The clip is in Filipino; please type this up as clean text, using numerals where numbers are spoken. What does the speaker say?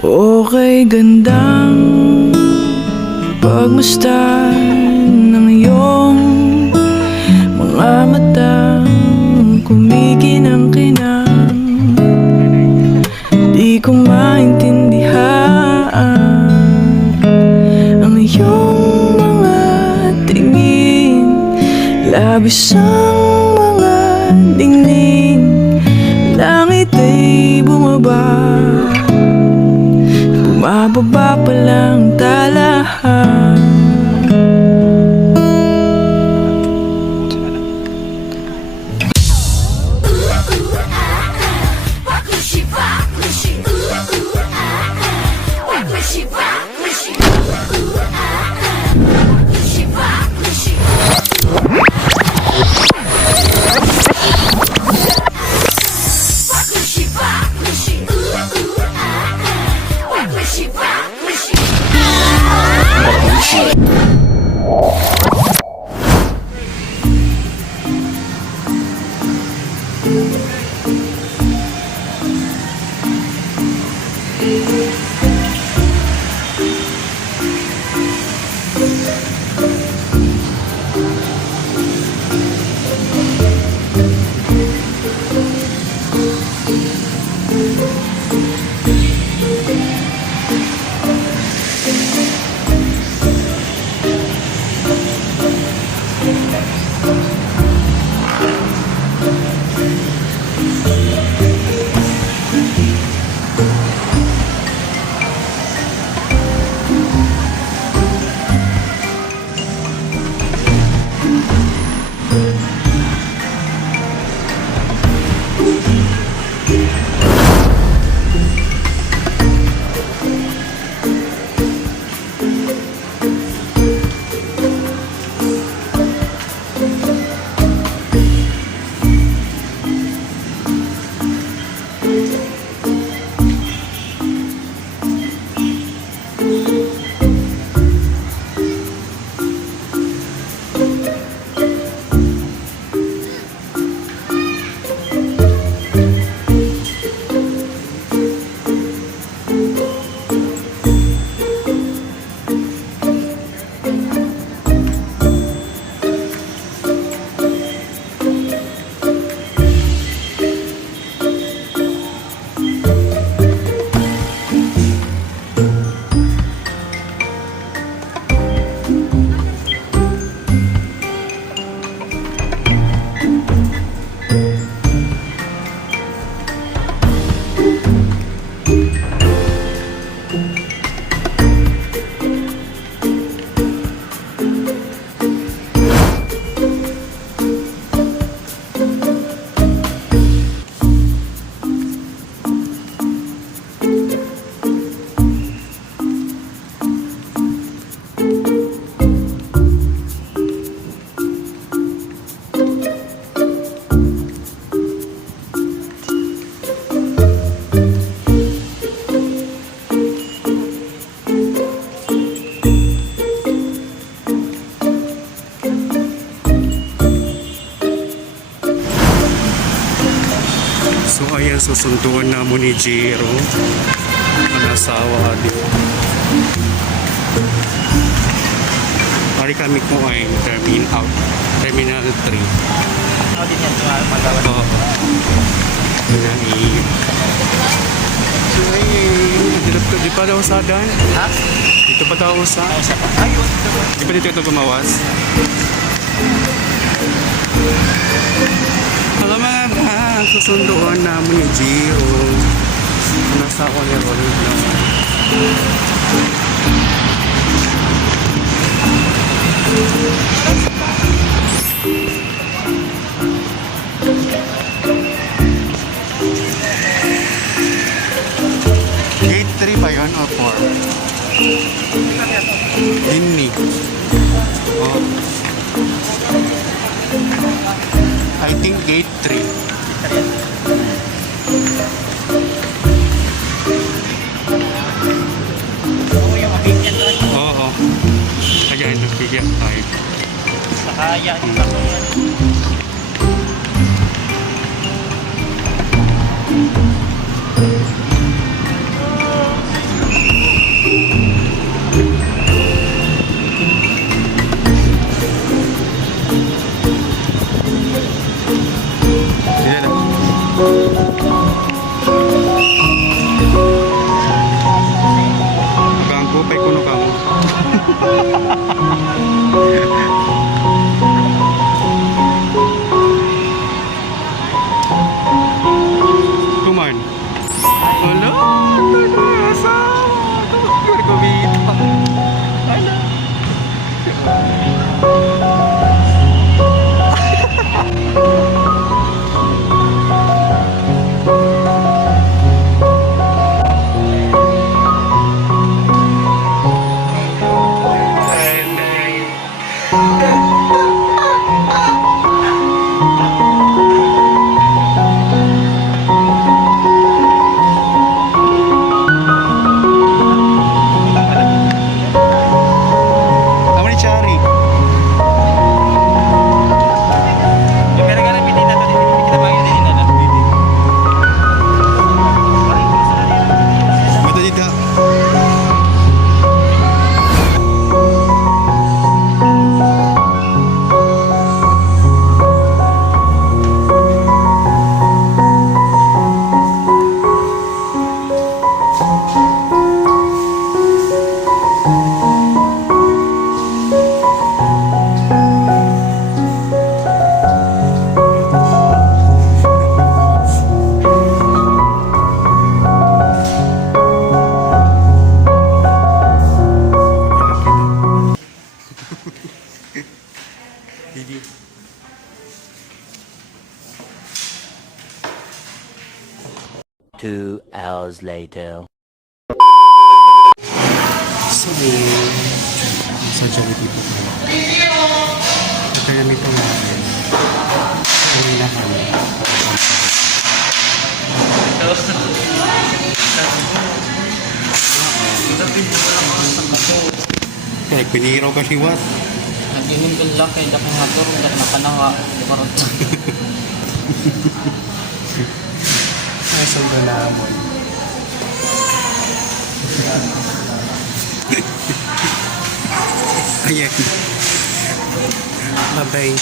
Okay, gandang pagmasdan ng iyong mga matang kumikinang-kinang. Di ko maintindihan ang iyong mga tingin, labis ang mga dingding. Langit ay bumaba, bumababa pa lang talahan. So ayan, susunduan na mo ni Jiro ang asawa di. Pari kami ko ay Terminal 3. Ano din yan sa magawa? Oo. Nain. So ayun, di pa daw sa dan? Ha? Dito pa daw sa? Ayun. Di pa dito ito gumawas? Hello mga susunduan namin ni Jiro. Nasa ako ni Rolly na. Gate 3 ba yun o 4? Hindi. Oh. I think gate 3. Oo. Ayan, nagbigyan tayo. Sakaya yung kakuyan. kuno ka mo. Kuman. Wala. Nasa. Gumita. Wala. Tama ni Chari. Yung meron ka ng pitita to, hindi kita bagay din na. Mata dito. Didi. Two hours later. So, sa charity po ko. Kaya nito nga, uwi na kami. Kaya piniraw ka liwat. Nag-inom ko lang kay Dakang Hator, dak na panawa. Parang Ay, sa galamon. Ayan. Bye-bye.